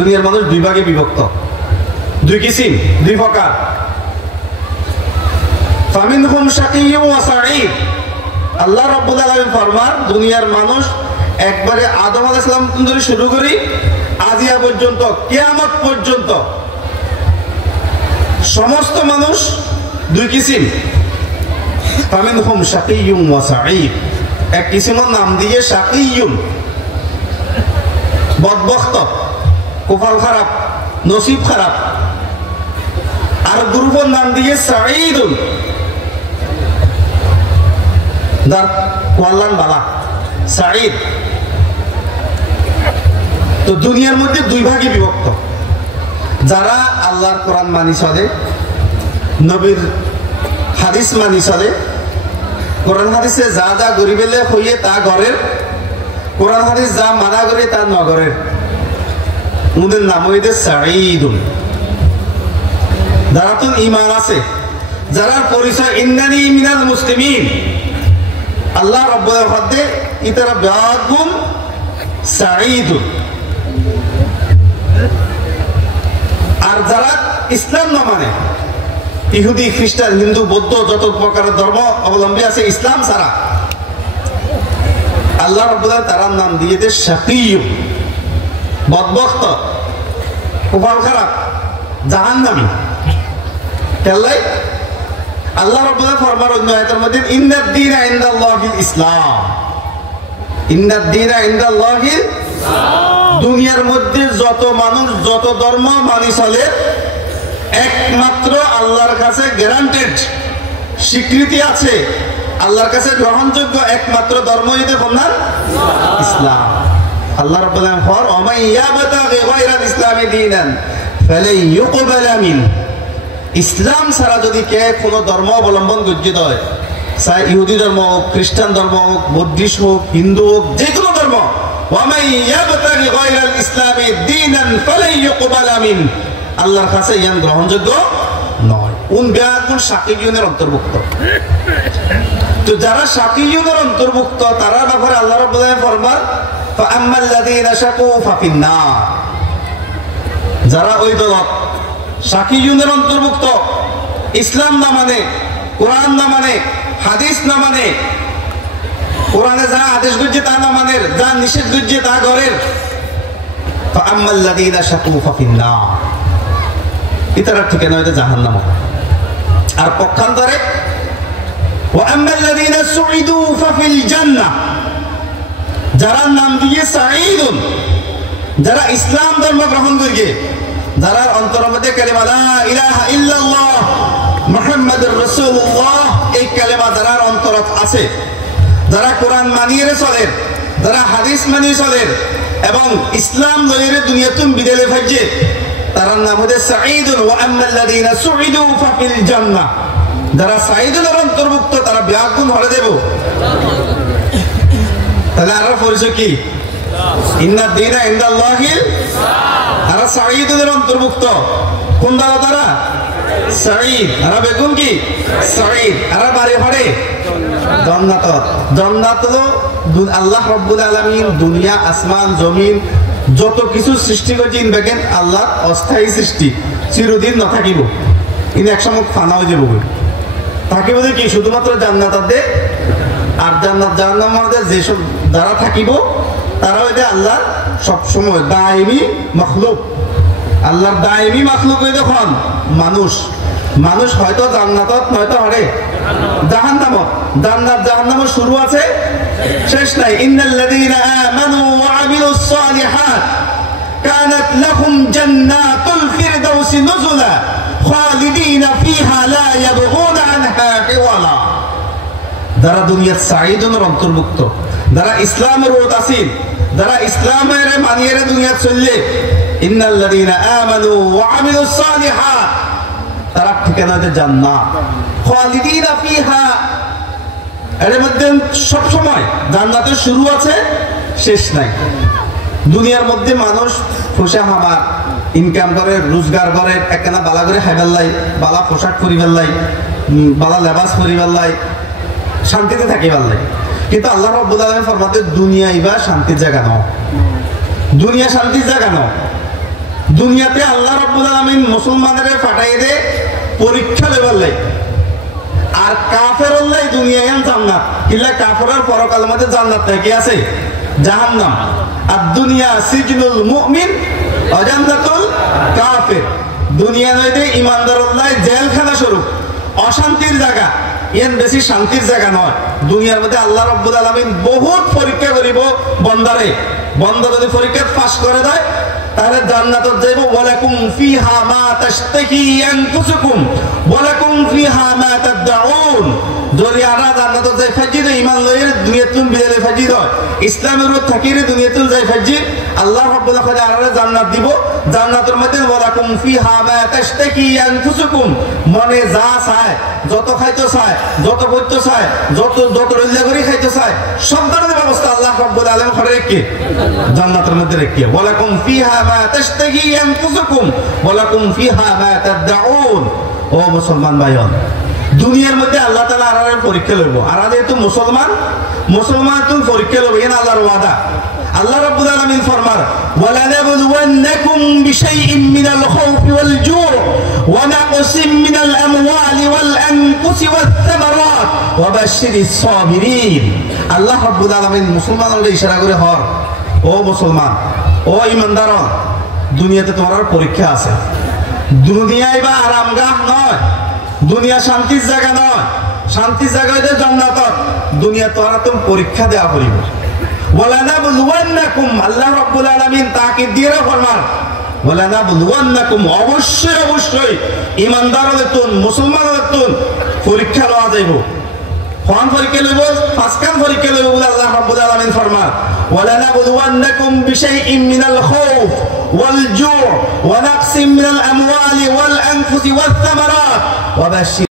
দুনিয়ার মানুষ দুই ভাগে বিভক্ত, দুই কিসিম, দুই প্রকার। ফামিনহুম শাকিয়্যুন ওয়া সাঈদ। আল্লাহ রাব্বুল আলামিন ফরমান, দুনিয়ার মানুষ একবারে আদম আলাইহিস সালাম থেকে শুরু করি আজিয়া পর্যন্ত, কিয়ামত পর্যন্ত সমস্ত মানুষ দুই কিসিম। ফামিনহুম শাকিয়্যুন ওয়া সাঈদ। এক কিসিমের নাম দিয়ে শাকিয়্যুন, বদবখত, কপাল খারাপ, নসিব খারাপ। আর গ্রুপের নাম দিয়ে সাঈদুন, যার কল্যাণ বালা, সাঈদ। তো দুনিয়ার মধ্যে দুই ভাগে বিভক্ত। যারা আল্লাহর কোরআন মানি চলে, নবীর হাদিস মানি চলে, কোরআন হাদিসে যা যা গরিবেলে হইয়ে তা ঘরের, কোরআন হাদিস যা মানা করে তা নগরের, ওদের নাম হইতে সাঈদুন। যারা তো ঈমান আছে, যারা পরিচয় ইন্নানি মিনাল মুসলিমিন, আল্লাহ রাব্বুল আলামিন ইতারা বাগুন সাঈদুন। আর যারা ইসলাম না মানে, ইহুদি, খ্রিস্টান, হিন্দু, বৌদ্ধ, যত প্রকারের ধর্ম অবলম্বী আছে ইসলাম ছাড়া, আল্লাহ রাব্বুল আলামিন তার নাম দিয়েছে শাকিয়্যুন, বদবখত, কপাল খারাপ, জাহান্নামী। তাহলে আল্লাহ রাব্বুল আলামিন ফরমান অন্য আয়াতের মধ্যে, ইন্নাদ দীনা ইনদাল্লাহিল ইসলাম। ইন্নাদ দীনা ইনদাল্লাহিল ইসলাম। দুনিয়ার মধ্যে যত মানুষ যত ধর্ম মানি চলে, একমাত্র আল্লাহর কাছে গ্যারান্টেড স্বীকৃতি আছে, আল্লাহর কাছে গ্রহণযোগ্য একমাত্র ধর্ম হইতে আপনার ইসলাম। আল্লাহ রাব্বুল আলামিন ফর ওমাই ইয়াবতাগি গায়রাল ইসলামি দীনান ফালাই ইউকবাল মিন। ইসলাম ছাড়া যদি কে কোনো ধর্ম অবলম্বন গজ্জিত হয়, চাই ইহুদি ধর্ম হোক, খ্রিস্টান ধর্ম হোক, বৌদ্ধিস্ট হোক, হিন্দু হোক, যে কোনো ধর্ম, ওমাই ইয়াবতাগি গায়রাল ইসলামি দীনান ফালাই ইউকবাল মিন, আল্লাহর কাছে ইয়ান গ্রহণযোগ্য নয়। ব্যাকুল শাকিয়্যুনের অন্তর্ভুক্ত। তো যারা শাকিয়্যুনের অন্তর্ভুক্ত, তারা ব্যাপারে আল্লাহ রাব্বুল আলামিন ফরমান, ফাআম্মাল্লাযীনা শাকু ফাফিন্নার। যারা ওই দলত শাকিয়্যুনের অন্তর্ভুক্ত, ইসলাম না মানে, কোরআন না মানে, হাদিস না মানে, কোরআনে যা আদেশ করছে তা না মানে, যা নিষেধ করছে তা করেন, ফাআম্মাল্লাযীনা শাকু ফাফিন্নার, ইতারা ঠিকানা হইতে জাহান্নাম। আর পক্ষান্তরে ওয়াআম্মাল্লাযীনা সুঈদু ফাফিল জান্নাহ, যারা নাম দিয়ে সাঈদুন, যারা ইসলাম ধর্ম গ্রহণ করিয়ে, যারা অন্তরের মধ্যে কালিমা লা ইলাহা ইল্লাল্লাহ মুহাম্মাদুর রাসূলুল্লাহ, এই কালিমা যারা অন্তরত আছে, যারা কোরআন মানিয়ে চলে, যারা হাদিস মানিয়ে চলে এবং ইসলাম লইরে দুনিয়াতুন বিদায় ভাইজে, তার নাম হচ্ছে সাঈদুন। ওয়াআম্মাল্লাযীনা সুঈদু ফাফিল জান্নাহ, যারা সাঈদুনের অন্তর্ভুক্ত, তারা ব্যাকুল হয়ে দেব। তাহলে আর পরিচয় কি? ইন্নাদ দীনা ইনদাল্লাহিল ইসলাম। আর সাঈদুনের অন্তর্ভুক্ত কোন দল? তারা সাঈদ। আর বেগুন কি? সাঈদ। আর বাড়ি ভাড়ে জান্নাত। জান্নাত হলো আল্লাহ রাব্বুল আলামিন দুনিয়া, আসমান, জমিন যত কিছু সৃষ্টি করছে, দেখেন আল্লাহ অস্থায়ী সৃষ্টি, চিরদিন না থাকিব, ইনি একসময় ফানা হয়ে যাব। থাকিব যে কি? শুধুমাত্র জান্নাত দে। আর জান্নাত জাহান্নামের মধ্যে যেসব যারা থাকিব, তারা হইতে আল্লাহ সবসময় দায়মি মখলুক। আল্লাহর দায়মি মখলুক হইতে খন মানুষ। মানুষ হয়তো জান্নাতত, নয়তো হরে জাহান্নামত। জান্নাত জাহান্নামের শুরু আছে, শেষ নাই। ইন্নাল্লাযীনা আমানু ওয়া আমিলুস সালিহাত কানাত লাহুম জান্নাতুল ফিরদাউসি নুজুলা খালিদিনা ফিহা লা ইয়াবগুনা আনহা হিওয়ালা। যারা দুনিয়ার সাঈদুনের অন্তর্ভুক্ত, যারা ইসলামের ওত আছেন, যারা ইসলামের মানিয়ে দুনিয়া চললে, ইন্নাল্লাযীনা আমানু ওয়া আমিলুস সালিহাত, তারা ঠিকানা হচ্ছে জান্নাত, খালিদিনা ফিহা। এর মধ্যে সব সময় জান্নাতের শুরু আছে, শেষ নাই। দুনিয়ার মধ্যে মানুষ খুশা হামার ইনকাম করে, রোজগার করে, একখানা বালা করে খাইবার লাই, বালা পোশাক পরিবার লাই, বালা লেবাস পরিবার লাই, শান্তিতে থাকিবার লাই। কিন্তু আল্লাহ রাব্বুল আলামিন ফরমাতে দুনিয়া ইবা শান্তির জায়গা নয়, দুনিয়া শান্তির জায়গা নয়। দুনিয়াতে আল্লাহ রাব্বুল আলামিন মুসলমানদের পাঠাই দে পরীক্ষা লেবার লাই, আর কাফেরুল্লাহ দুনিয়ায় জান্নাত। কিলা কাফেরের পরকাল মধ্যে জান্নাত নাই, কি আছে? জাহান্নাম। আর দুনিয়া সিজনুল মুমিন ওয়া জান্নাতুল কাফির। দুনিয়া নইতে ইমানদারুল্লাহ জেলখানা স্বরূপ, অশান্তির জায়গা, এর বেশি শান্তির জায়গা নয়। দুনিয়ার মধ্যে আল্লাহ রাব্বুল আলামিন বহুত পরীক্ষা করিব বন্দারে। বন্দা যদি পরীক্ষা পাস করে দেয় তাহলে জান্নাতে যাইব। ওয়ালাকুম ফিহা মা তাশতাহি আনফুসুকুম ওয়ালাকুম ফিহা মা তাদউন। যদি আরা জান্নাতে যাই ফাজিদ ঈমান লয়ের দুনিয়াতুন বিদালে ফাজিদ হয়, ইসলামের উপর থাকিরে দুনিয়াতুন যাই ফাজিদ, আল্লাহ রাব্বুল আলামিন আরা জান্নাত দিব। জান্নাতের মধ্যে ওয়ালাকুম ফিহা মা তাশতাহি আনফুসুকুম, মনে যা চায়, যত খাইতে চায়, যত পড়তে চায়, যত রইলা করে খাইতে চায়, সব ধরনের ব্যবস্থা আল্লাহ রাব্বুল আলামিন করে রেখে জান্নাতের মধ্যে রেখে। ওয়ালাকুম ফিহা মা তাশতাহি আনফুসুকুম ওয়ালাকুম ফিহা মা তাদউন। ও মুসলমান ভাইগণ, দুনিয়ার মধ্যে আল্লাহ তাআলা আরার পরীক্ষা লইব। আর যেহেতু মুসলমান তুমি পরীক্ষা লইব, এন আল্লাহর ওয়াদা। আল্লাহ রাব্বুল আলামিন ফরমান, ওয়ালানাবলুওয়ান্নাকুম বিশাইইন মিনাল খাউফি ওয়াল জুউ ওয়া নাকসিম মিনাল আমওয়ালি ওয়াল আনফুসি ওয়াস সামারাত ওয়া বাশশিরিস সাবিরিন। আল্লাহ রাব্বুল আলামিন মুসলমানদের ইশারা করে হর, ও মুসলমান, ও ইমানদার, দুনিয়াতে তোমার পরীক্ষা আছে। দুনিয়ায় বা আরামগাহ নয়, দুনিয়া শান্তির জায়গা নয়। শান্তির জায়গায় জান্নাত। দুনিয়া তোরা তুমি পরীক্ষা দেওয়া করিব। ওয়ালানাবলুওয়ান্নাকুম, আল্লাহ রাব্বুল আলামিন তাকিদ দিয়ে ফরমান, ওয়ালানাবলুওয়ান্নাকুম, অবশ্যই ইমানদারদের তুন, মুসলমানদের তুন পরীক্ষা লওয়া যাইব। কোন পরীক্ষা লইব? পাঁচখান পরীক্ষা লইব বলে আল্লাহ রাব্বুল আলামিন ফরমান, ওয়ালানাবলুওয়ান্নাকুম বিশাইইন মিনাল খাউফ ওয়াল জুউ ওয়া নাকসিম মিনাল আমওয়ালি ওয়াল আনফুসি ওয়াস সামারাত ওয়া বাশশির